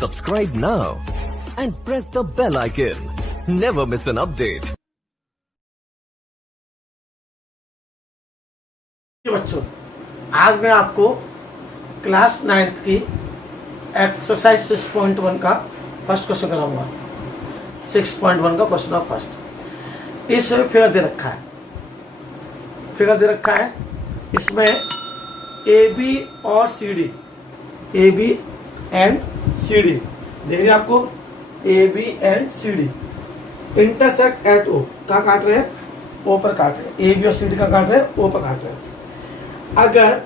Subscribe now and press the bell icon. Never miss an update. बच्चों, आज मैं आपको क्लास 9th की एक्सरसाइज 6.1 का फर्स्ट क्वेश्चन कराऊंगा। 6.1 का क्वेश्चन ऑफ फर्स्ट। इसमें फिगर दे रखा है, इसमें ए बी और C D, A B and C D देखिए आपको, A B and C D intersect at O का काट रहे हैं, ओ पर काट रहे हैं। ए बी और सी डी का काट रहे हैं, ओ पर काट रहे हैं। अगर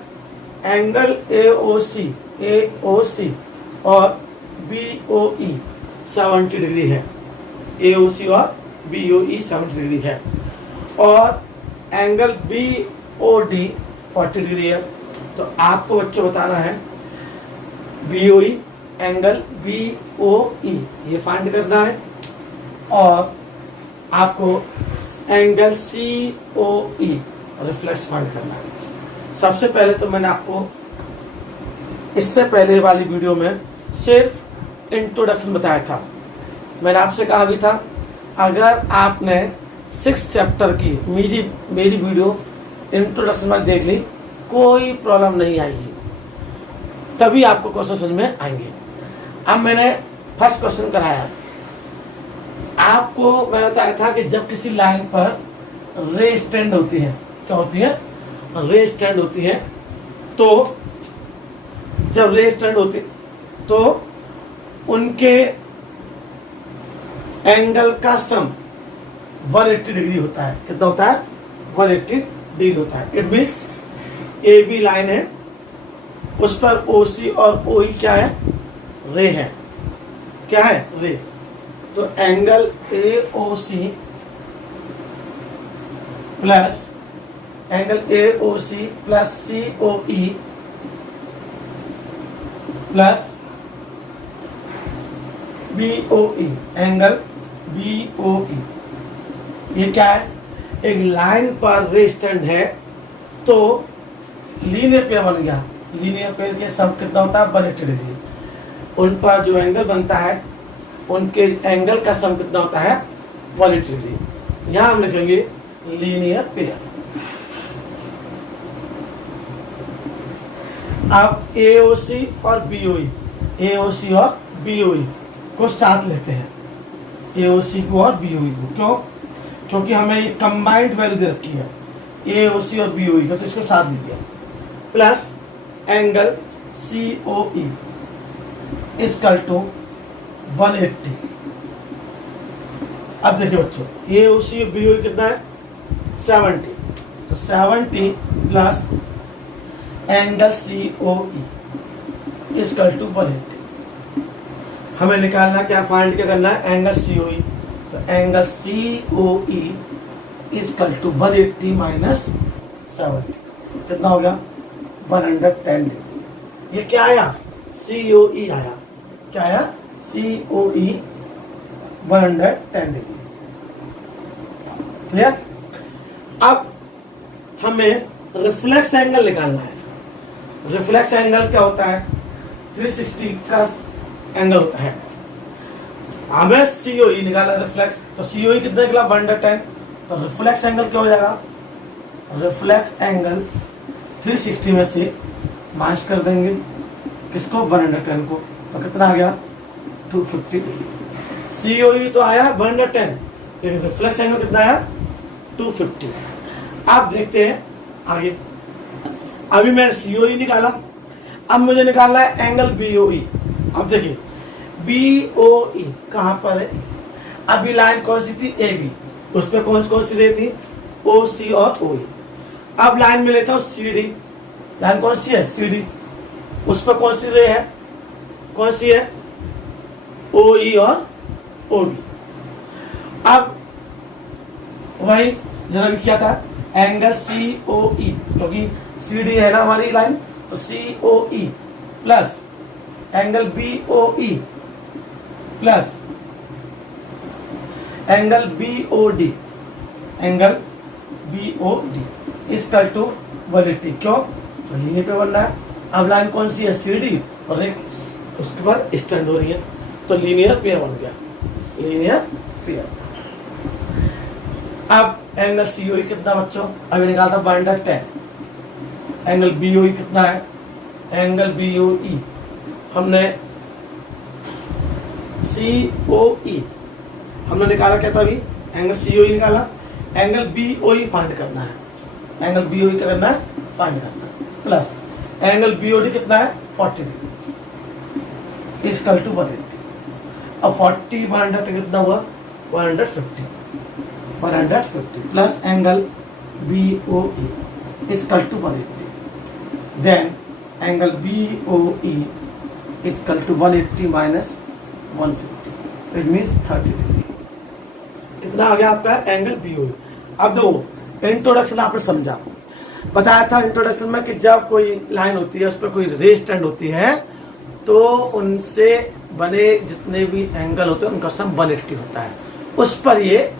एंगल ए ओ सी और बी ओ ई 70 डिग्री है, ए ओ सी और बी ओ ई 70 डिग्री है, और angle B O D 40 degree है, तो आपको बच्चों बताना है B O E angle B O E ये फाइंड करना है, और आपको angle C O E reflex find करना है। सबसे पहले तो मैंने आपको इससे पहले वाली वीडियो में सिर्फ इंट्रोडक्शन बताया था। मैंने आपसे कहा भी था, अगर आपने 6 चैप्टर की मेरी वीडियो इंट्रोडक्शन वाली देख ली, कोई प्रॉब्लम नहीं आएगी, तभी आपको क्वेश्चन समझ में आएंगे। अब मैंने फर्स्ट क्वेश्चन कराया, आपको मैंने बताया था कि जब किसी लाइन पर रे स्टैंड होती है, क्या होती है, रे स्टैंड होती है, तो जब रे स्टैंड होती तो उनके एंगल का सम 180 डिग्री होता है। कितना होता है? 180 डिग्री होता है। It means A B line है, उस पर ओ सी और ओ ई क्या है? रे है। क्या है? रे। तो angle A O C plus angle A O C plus C O E plus B O E, angle B O E, ये क्या है? एक लाइन पर रे स्टैंड है, तो लीनियर पेयर बन गया। लीनियर पेयर के सम कितना होता है? 180 डिग्री। उन पर जो एंगल बनता है, उनके एंगल का सम कितना होता है? 180 डिग्री। यहां हम लिखेंगे लीनियर पेयर। अब एओसी और बीओई, एओसी और बीओई को साथ लेते हैं, एओसी को और बीओई को। क्यों? क्योंकि हमें ये कंबाइंड वैल्यू दे रखी है, एओसी और बीओई को, तो इसको साथ ले दिया। Plus angle C O E equal to 180। अब देखिए बच्चों, ए ओ सी बी ओ कितना है? 70। तो 70 plus angle C O E equal to 180। हमें निकालना क्या, फाइंड क्या करना है? Angle C O E. तो angle C O E equal to 180 minus 70 कितना हो गया? 110 डिग्री। ये क्या आया? सी ओ ई आया। क्या आया? सी ओ ई 110 डिग्री। क्लियर? अब हमें रिफ्लेक्स एंगल निकालना है। रिफ्लेक्स एंगल क्या होता है? 360 का एंगल होता है। हमें सी ओ ई निकाला रिफ्लेक्स, तो सी ओ ई कितना निकला? 110। तो रिफ्लेक्स एंगल क्या हो जाएगा? रिफ्लेक्स एंगल 360 में से माइनस कर देंगे किसको? 110 को, तो कितना आ गया? 250 डिग्री। सी ओ ई तो आया 110, लेकिन रिफ्लेक्स एंगल कितना आया? 250। आप देखते हैं आगे। अभी मैंने सी ओ ई निकाला, अब मुझे निकालना है एंगल बी ओ ई। अब देखिए बी ओ ई कहां पर है? अभी लाइन कौन सी थी? ए बी, उस पर कौन सी रे थी? ओ सी और ओ ई। अब लाइन में लेता हूं सी डी, लाइन कौन सी है? सी डी, उस पर कौन सी रे है? कौन सी है? ओ ई और ओ डी। अब वही जरा भी किया था, एंगल सी ओ ई, क्योंकि सी डी है ना हमारी लाइन, तो C O E plus angle B O E plus angle B O D, angle B O D equal to 180। क्यों? लीनियर पे बनना है। अब लाइन कौन सी है? सी डी, और एक उसके बाद स्टैंड हो रही है, तो लीनियर पेयर बन गया, लीनियर पेयर। अब एंगल सीओई कितना बच्चों, अभी निकाला था 1/10। एंगल बीओई कितना है, एंगल बीओई हमने सीओई हमने निकाला क्या था अभी, एंगल सीओई निकाला। एंगल बीओई फाइंड करना है, एंगल बीओई क्या करना है, फाइंड करना है। प्लस एंगल बीओडी कितना है 40 डिग्री इक्वल टू 180। अब 40 100 कितना हुआ 150 plus angle BOE equal to 180, then angle BOE equal to 180 minus 150, it means 30 degree. कितना आ गया आपका एंगल बीओई। अब देखो इंट्रोडक्शन आपने समझा, बताया था इंट्रोडक्शन में कि जब कोई लाइन होती है उस पर कोई रे स्टैंड होती है तो उनसे बने जितने भी एंगल होते हैं उनका सम 180 होता है। उस पर ये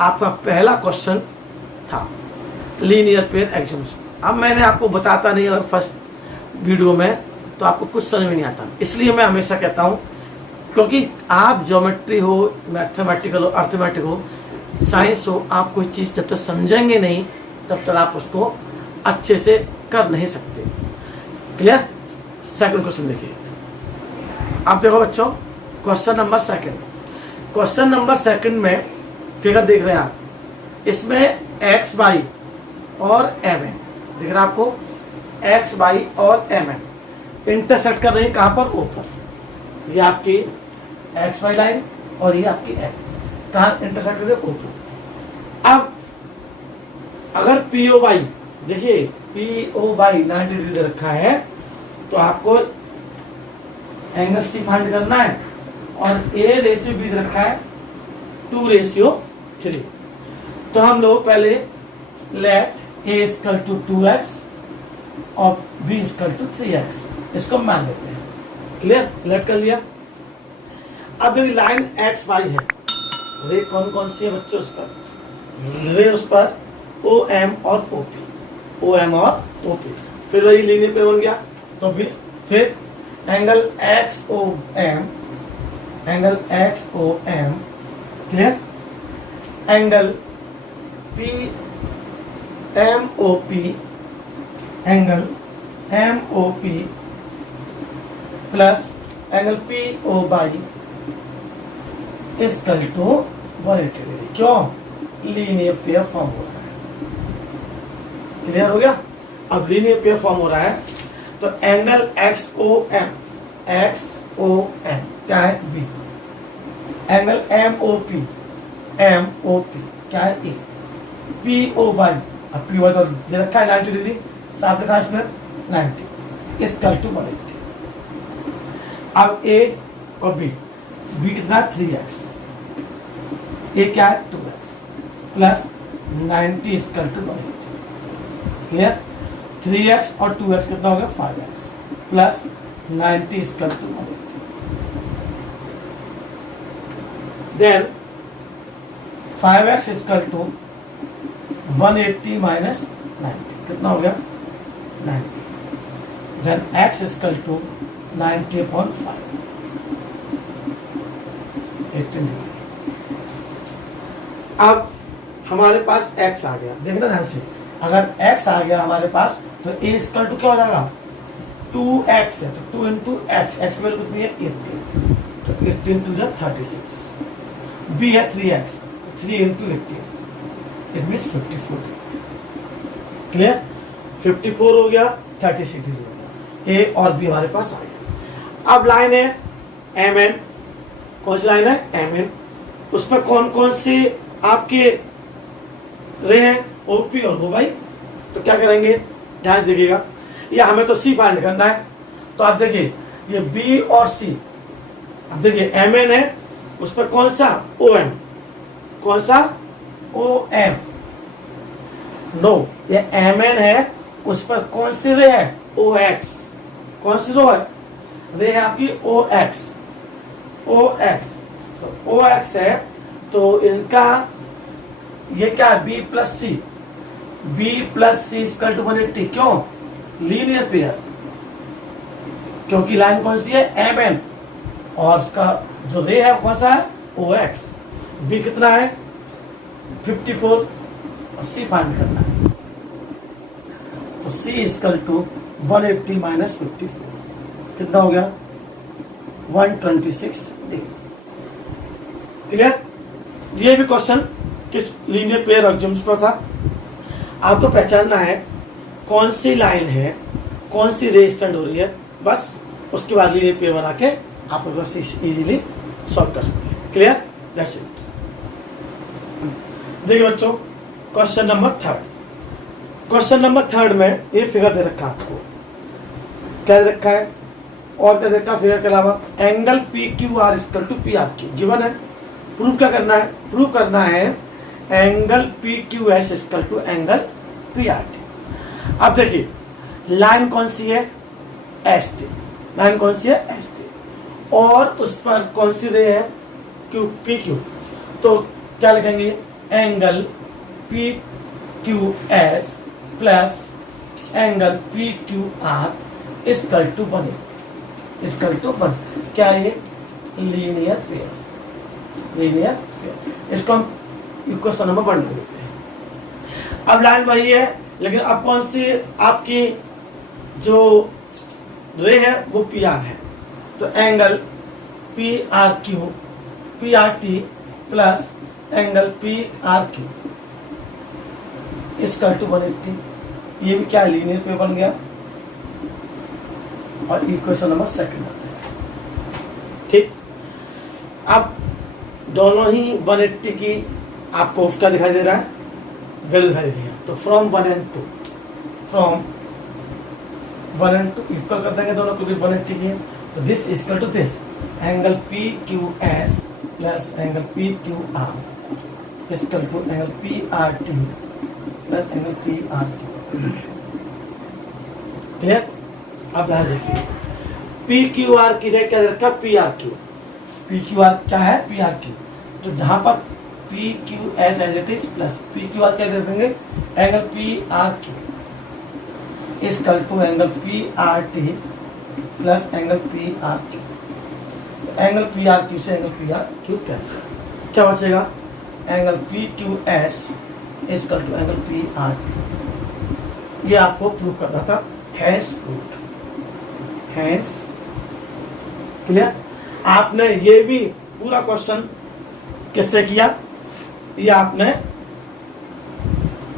आपका पहला क्वेश्चन था, लीनियर पेयर एक्सिम्स। अब मैंने आपको बताता नहीं अगर फर्स्ट वीडियो में तो आपको कुछ समझ में नहीं आता, इसलिए मैं हमेशा कहता हूँ, क्योंकि आप ज्योमेट्री हो, मैथमेटिकल हो, अर्थमेटिक हो, साइंस हो, आप कोई चीज़ जब तक समझेंगे नहीं तब तक आप उसको अच्छे से कर नहीं सकते। क्लियर। सेकंड क्वेश्चन देखिए, आप देखो बच्चों question number second. Question number second में फिगर देख रहे हैं आप, इसमें एक्स वाई और एम एन दिख रहा है आपको, एक्स वाई और एम एन इंटरसेक्ट कर रही है कहाँ पर, ऊपर। ये आपकी एक्स वाई लाइन और ये आपकी एम कहाँ इंटरसेक्ट कर रही है, ऊपर। अब अगर पी ओ वाई देखिए, पी ओ वाई 90 डिग्री दे रखा है तो आपको एंगल सी फाइंड करना है, और ए रेशियो बी दे रखा है 2:3। तो हम लोग पहले late A equal to 2x और बी इक्वल टू 3x इसको मान लेते हैं। क्लियर, लेट कर लिया। अब जो लाइन एक्स वाई है, रे कौन कौन सी है बच्चों, उस पर रे उस पर ओ एम और ओ पी, ओ एम और ओ पी, फिर वही लीनियर पे बन गया। तो फिर angle X O M, angle X O M, clear, angle P M O P, angle M O P plus angle P O Y equal to 180 degree. क्यों, linear pair form हो रहा है। क्लियर हो गया। अब लीनियर पेयर फॉर्म हो रहा है तो angle X O M, X O M क्या है B, angle M O P, M O P क्या है ए, पी ओ बाई, अब पी वाई तो दे रखा है 90 डिग्री, साफ लिखा है इसमें 90 इक्वल टू 180। अब ए और बी, बी कितना 3x, ए क्या है 2x plus 90 equal to 180। Clear. 3x और 2x कितना हो गया 5x plus 90 equal to 180। Then 5x equal to 180 minus 90 कितना हो गया 90। Then x equal to 90/5 18। अब हमारे पास x आ गया, देखना ध्यान से, अगर x आ गया हमारे पास तो a इक्वल टू क्या हो जाएगा 2x है, तो 2 इंटू एक्स, एक्स की वैल्यू कितनी है 18, तो 18 टू 36। b है 3x, 3 into 18 it means 54। Clear, 54 हो गया, 36 हो गया, a और b हमारे पास आ गया। अब लाइन है एम एन, कौन सी लाइन है एम एन, उस पर कौन कौन से आपके रे हैं ओपी और वो भाई, तो क्या करेंगे ध्यान देखिएगा, या हमें तो सी फाइंड करना है। तो आप देखिए ये बी और सी, अब देखिए एम एन है उस पर कौन सा ओ एम, कौन सा ओ एम, नो ये एम एन है उस पर कौन सी रे है ओ एक्स, कौन सी रो है रे है आपकी ओ एक्स, ओ एक्स, तो ओ एक्स है तो इनका ये क्या है B plus C, B plus C equal to 180। क्यों, लीनियर पेयर, क्योंकि लाइन कौन सी है, एम एन, और उसका जो रे है कौन सा है, ओ एक्स। बी कितना है 54 और सी फाइंड करना है। तो सी इजकल टू 180 माइनस 54 कितना हो गया 126 डिग्री। क्लियर। ये भी क्वेश्चन किस लीनियर पेयर एग्जाम्स पर था। आपको पहचानना है कौन सी लाइन है, कौन सी रे स्टैंड हो रही है, बस उसके बाद लीनियर पेयर बना के आप बस इजीली सॉल्व कर सकते हैं। Clear, that's it. देखिए बच्चों, क्वेश्चन नंबर 3। क्वेश्चन नंबर 3 में ये फिगर दे रखा है आपको, क्या दे रखा है और क्या दे रखा है फिगर के अलावा, angle P Q R equal to P R Q given है। प्रूव क्या करना है, प्रूव करना है angle P Q S equal to angle P R T. अब देखिए लाइन कौन सी है, एस टी, लाइन कौन सी है, एस टी, और उस पर कौन सी रे है, क्यू, पी क्यू। तो क्या लिखेंगे, angle P Q S plus angle P Q R equal to 180 equal to 1। क्या ये लीनियर पेयर, लीनियर पेयर। इसको हम इक्वेशन नंबर 1 में देते हैं। अब लाइन वही है, लेकिन अब कौन सी आपकी जो रे है वो पी आर है। तो angle P R Q, P R T plus angle P R Q equal to 180। ये भी क्या लीनियर पे बन गया और इक्वेशन नंबर 2 आता है। ठीक, अब दोनों ही 180 की आपको क्या दिखाई दे रहा है, वैल्यू दिखाई दे रही है। तो from 1 and 2, from 1 and 2 equal कर देंगे दोनों को भी 180 की। तो this equal to this, angle P Q S plus angle P Q R equal to angle P R T plus angle P R Q. Clear. अब यहां देखिए पी क्यू आर की जगह क्या रखा, P R Q. P Q R क्या है, P R Q. तो जहां पर P Q S as it is plus P Q R क्या दे देंगे, angle P R Q equal to angle P R T plus angle P R Q. Angle P R Q से angle P R Q cancel, क्या बचेगा, angle P Q S equal to angle P R Q. ये आपको prove करना था, has proved, has. Clear. आपने ये भी पूरा क्वेश्चन किससे किया, ये आपने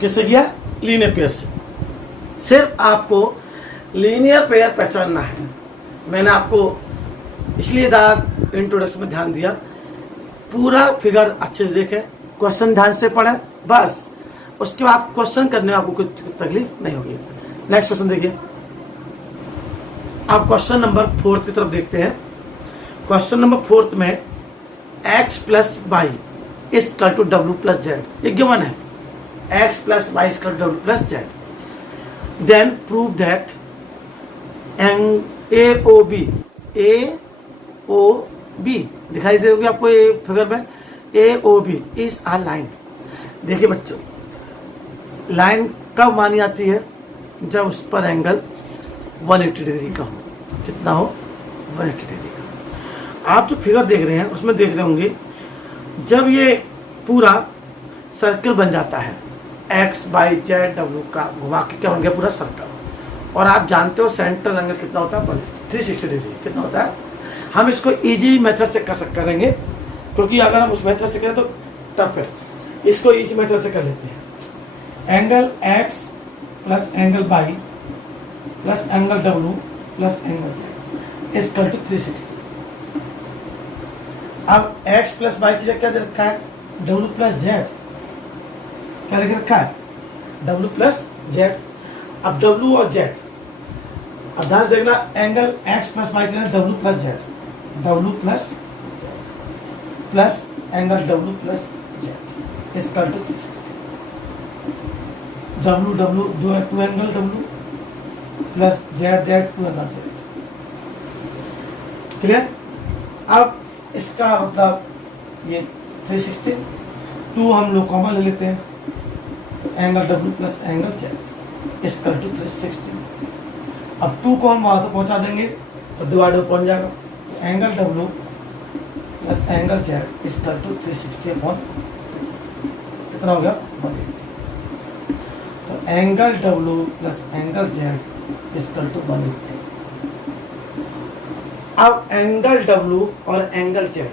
किससे किया, लीनियर पेयर से। सिर्फ आपको लीनियर पेयर पहचानना है। मैंने आपको इसलिए इंट्रोडक्शन में ध्यान दिया, पूरा फिगर अच्छे से देखें, क्वेश्चन ध्यान से पढ़ें, बस उसके बाद क्वेश्चन करने में आपको कुछ तकलीफ नहीं होगी। नेक्स्ट क्वेश्चन देखिए। आप क्वेश्चन नंबर 4 की तरफ देखते हैं। क्वेश्चन नंबर 4 में x plus Y equal to W plus Z, ये गिवन है, x plus Y equal to W plus Z. Then prove that A O B दिखाई दे होगी आपको ये फिगर में, A O B is a line. देखिए बच्चों, लाइन कब मानी जाती है, जब उस पर एंगल 180 डिग्री का हो। कितना हो, 180 डिग्री का। आप जो फिगर देख रहे हैं उसमें देख रहे होंगे, जब ये पूरा सर्कल बन जाता है एक्स वाई जेड डब्ल्यू का, घुमा के क्या बन गया पूरा सर्कल। और आप जानते हो सेंट्रल एंगल कितना होता है, 360 डिग्री कितना होता है। हम इसको इजी मेथड से करेंगे, क्योंकि अगर हम उस मेथड से करें तो टफ है। इसको इजी मेथड से कर लेते हैं। Angle X plus angle Y plus angle W plus angle Z equal to 360। अब एक्स प्लस वाई की जगह क्या दे रखा है, डब्ल्यू प्लस जेड। क्या लिख रखा है, डब्ल्यू प्लस जेड। अब डब्ल्यू और जेड, अब ध्यान से देखना, एंगल एक्स प्लस वाई के W plus Z, W plus Z plus angle W plus Z equal to 360। W W जो है 2 angle W plus Z Z 2 angle Z. Clear. अब इसका मतलब ये 360, 2 हम लोग कॉमन ले लेते हैं, angle W plus angle Z equal to 360। अब 2 को हम वहां तक पहुंचा देंगे, तो डिवाइड बन जाएगा, तो angle W plus angle Z equal to 360 upon कितना हो गया 180। तो angle W plus angle Z equal to 180। अब एंगल डब्ल्यू और एंगल जेड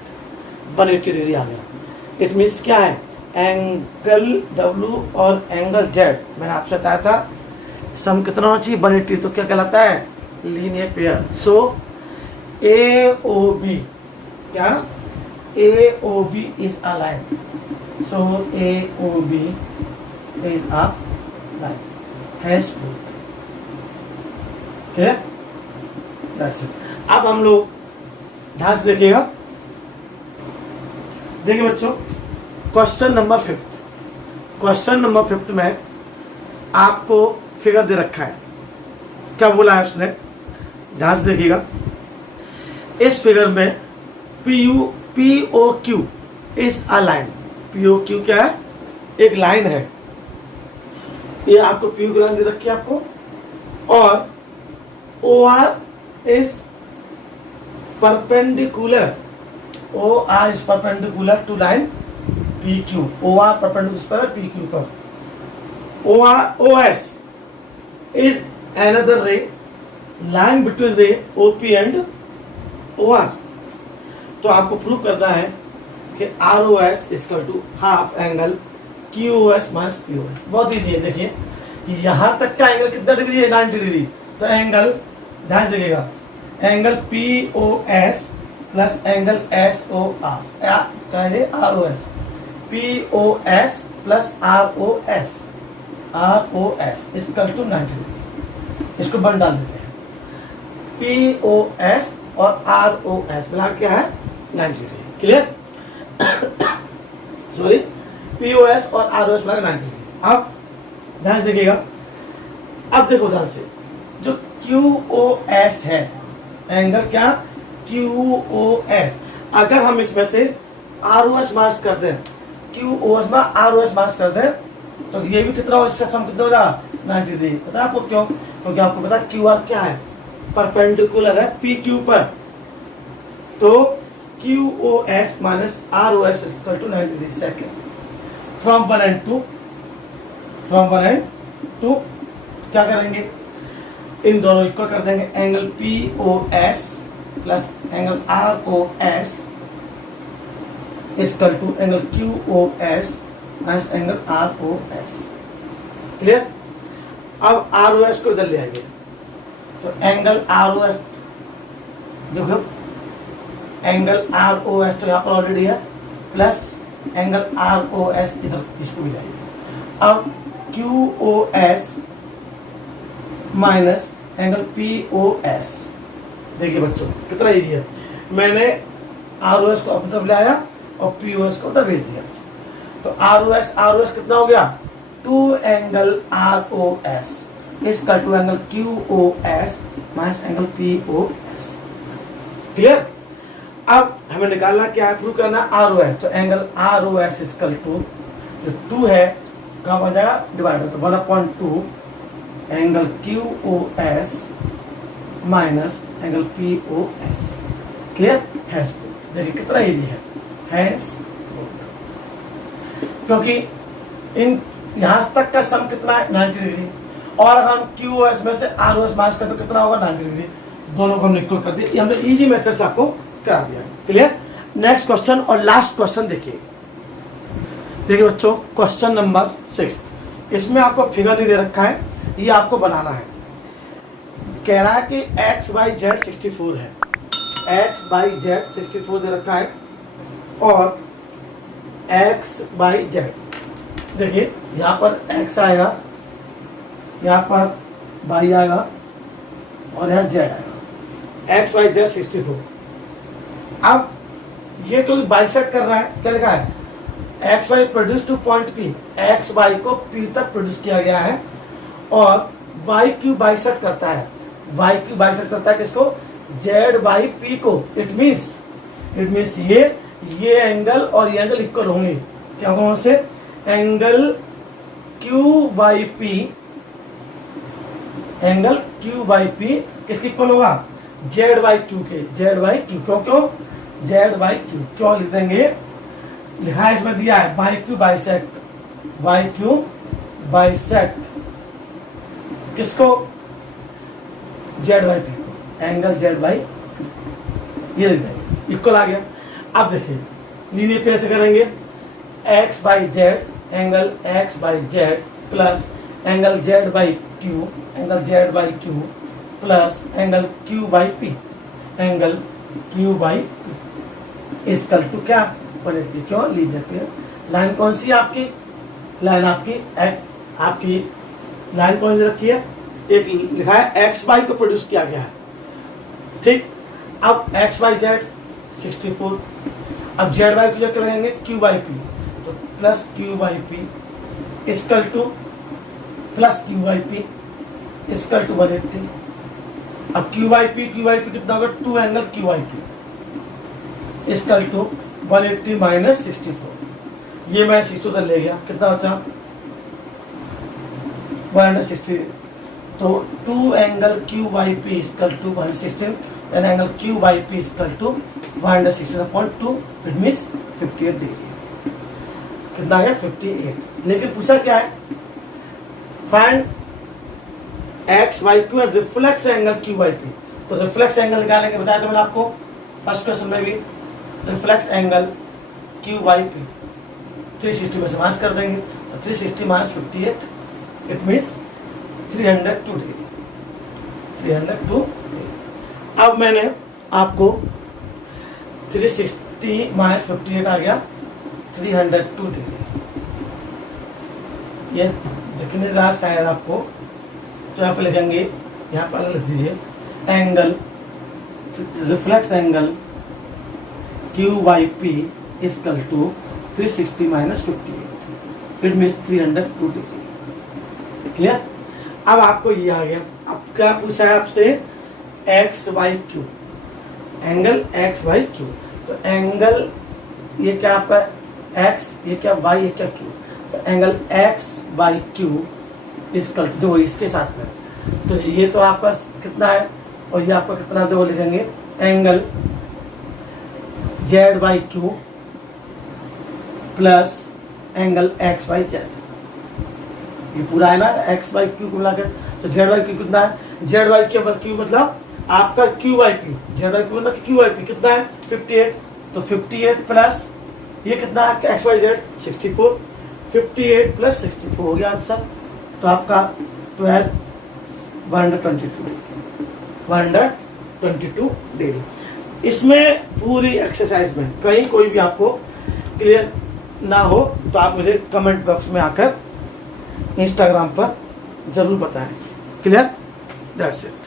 180 डिग्री आ गया। इट मीन्स क्या है, एंगल डब्ल्यू और एंगल जेड मैंने आपसे बताया था सम कितना होना चाहिए 180, तो क्या कहलाता है linear pair. So A O B, क्या A O B is a line, so A O B is a line has proved. Clear, that's it. अब हम लोग ध्यान से देखिएगा, देखिए बच्चों क्वेश्चन नंबर 5। क्वेश्चन नंबर 5 में आपको फिगर दे रखा है, क्या बोला है उसने, ध्यान से देखिएगा। इस फिगर में P O Q is a line, P O Q क्या है, एक लाइन है। ये आपको पी ओ की लाइन दे रखी है आपको, और O R is perpendicular, O R is perpendicular to line P Q, O R perpendicular P Q पर, O S is another ray lying between ray OP and OR। तो आपको prove करना है कि ROS equal to half angle QOS minus POS। बहुत easy है, देखिए यहाँ तक का एंगल कितना डिग्री है 90 डिग्री, तो एंगल ध्यान से देखिएगा, angle POS plus angle SOR क्या है ROS, POS plus ROS equal to 90 degree. इसको बन डाल देते हैं, POS और ROS मिला क्या है 90 डिग्री। क्लियर, सॉरी POS और ROS मिला 90 डिग्री। अब ध्यान से देखिएगा, अब देखो ध्यान से, जो QOS है एंगल क्या QOS, अगर हम इसमें से ROS मार्क्स कर दें, QOS में ROS मार्क्स कर दें, तो ये भी कितना हो, इसका सम कितना हो जाएगा 90 डिग्री। पता है आपको क्यों, क्योंकि आपको पता क्यू आर क्या है, परपेंडिकुलर है पी क्यू पर, तो Q O S minus R O S equal to 90 degree. Second from 1 and 2 क्या करेंगे, इन दोनों इक्वल कर देंगे, angle P O S plus angle R O S equal to angle Q O S minus angle R O S. Clear, अब R O S को इधर ले आएंगे, तो एंगल आर ओ एस देखो, एंगल आर ओ एस तो यहाँ पर ऑलरेडी है, plus angle R O S इधर इसको भी लाएंगे। अब Q O S minus angle P O S, देखिए बच्चों कितना इजी है, मैंने आर ओ एस को अपनी तरफ ले आया और पी ओ एस को उधर भेज दिया, तो आर ओ एस कितना हो गया 2 angle R O S equal to angle Q O S minus angle P O S. Clear, अब हमें निकालना क्या है, प्रूव करना आर ओ एस, तो angle R O S equal to जो 2 है कहाँ बन जाएगा डिवाइड, तो 1/2 angle Q O S minus angle P O S. Clear, has proved, देखिए कितना इजी है, हैज प्रूव्ड, क्योंकि इन यहां तक का सम कितना है 90 डिग्री, और हम QOS में से ROS माइनस कर तो कितना होगा 90 डिग्री, दोनों को हम इक्वल कर दिए। हमने इजी मेथड से आपको करा दिया। क्लियर, नेक्स्ट क्वेश्चन और लास्ट क्वेश्चन देखिए बच्चों, क्वेश्चन नंबर 6। इसमें आपको फिगर नहीं दे रखा है, ये आपको बनाना है। कह रहा है कि XYZ 64 है, XYZ 64 दे रखा है, और XYZ देखिए यहाँ पर x आएगा, यहाँ पर y आएगा, और यहाँ z आएगा, XYZ 64। अब ये तो बाइसेक्ट कर रहा है, क्या लिखा है XY produce two point P, XY को P तक प्रोड्यूस किया गया है, और YQ बाइसेक्ट करता है, YQ बाइसेक्ट करता है किसको, ZYP को। इट मीन्स ये एंगल और ये एंगल इक्वल होंगे, क्या कौन से, एंगल QYP, एंगल QYP किसके इक्वल होगा, जेड बाई क्यू के, जेड बाई क्यू, क्यों जेड बाई क्यू क्यों लिख देंगे, लिखा है इसमें दिया है by Q bisect, by Q bisect किसको, जेड बाई पी को, एंगल जेड बाई ये लिख देंगे, इक्वल आ गया। अब देखिए लीनियर पेयर से करेंगे, X Y Z, angle X Y Z plus angle Z Y Q, angle Z Y Q plus angle Q by P, angle Q by P equal to क्या, 180। क्यों लीजिए, लाइन कौन सी है आपकी, लाइन आपकी line कौन सी रखी है, एक लिखा है एक्स बाई को प्रोड्यूस किया गया है, ठीक। अब एक्स बाई जेड 64, अब जेड बाई को जो लगेंगे क्यू बाई पी, तो plus Q by P equal to plus Q by P equal to 180। अब क्यू बाई पी कितना होगा, 2 angle Q by P equal to 180 minus 64, ये मैं 60 उधर ले गया, कितना बचा 160, तो 2 angle Q by P equal to 116 and angle Q by P equal to 116.2, it means 58 degree, कितना है 58। लेकिन पूछा क्या है, find X by Q and reflex angle Q by P, तो रिफ्लेक्स एंगल निकालेंगे, बताया था मैंने आपको फर्स्ट क्वेश्चन में भी, reflex angle Q by P 360 में से माइनस कर देंगे, तो 360 minus 58 it means 302 degree, 302 degree. अब मैंने आपको 360 माइनस 58 आ गया 302 डिग्री, ये दिखने रहा शायद आपको, तो यहाँ पे लिखेंगे, यहाँ पर लिख दीजिए angle reflex angle Q by P equal to 360 minus 58, it means 302 degree, clear. अब आपको ये आ गया, अब क्या पूछा है आपसे, x by Q, angle X by Q, तो एंगल ये क्या आपका एक्स, ये क्या वाई, ये क्या क्यू, तो angle X by Q equal दो इसके साथ में, तो ये तो आपका कितना है और ये आपका कितना, दो लिखेंगे angle Z Y Q plus angle X Y Z, ये पूरा है ना एक्स बाई क्यू को मिलाकर, तो जेड बाई क्यू कितना है, जेड बाई क्यू मतलब आपका Q by P, Z Y Q मतलब क्यू बाई पी कितना है 58, तो 58 प्लस ये कितना है एक्स बाई जेड 64, 58 प्लस 64 हो गया आंसर, तो आपका 122 डिग्री। इसमें पूरी एक्सरसाइज में कहीं कोई भी आपको क्लियर ना हो तो आप मुझे कमेंट बॉक्स में आकर इंस्टाग्राम पर जरूर बताएं, क्लियर, दैट्स इट।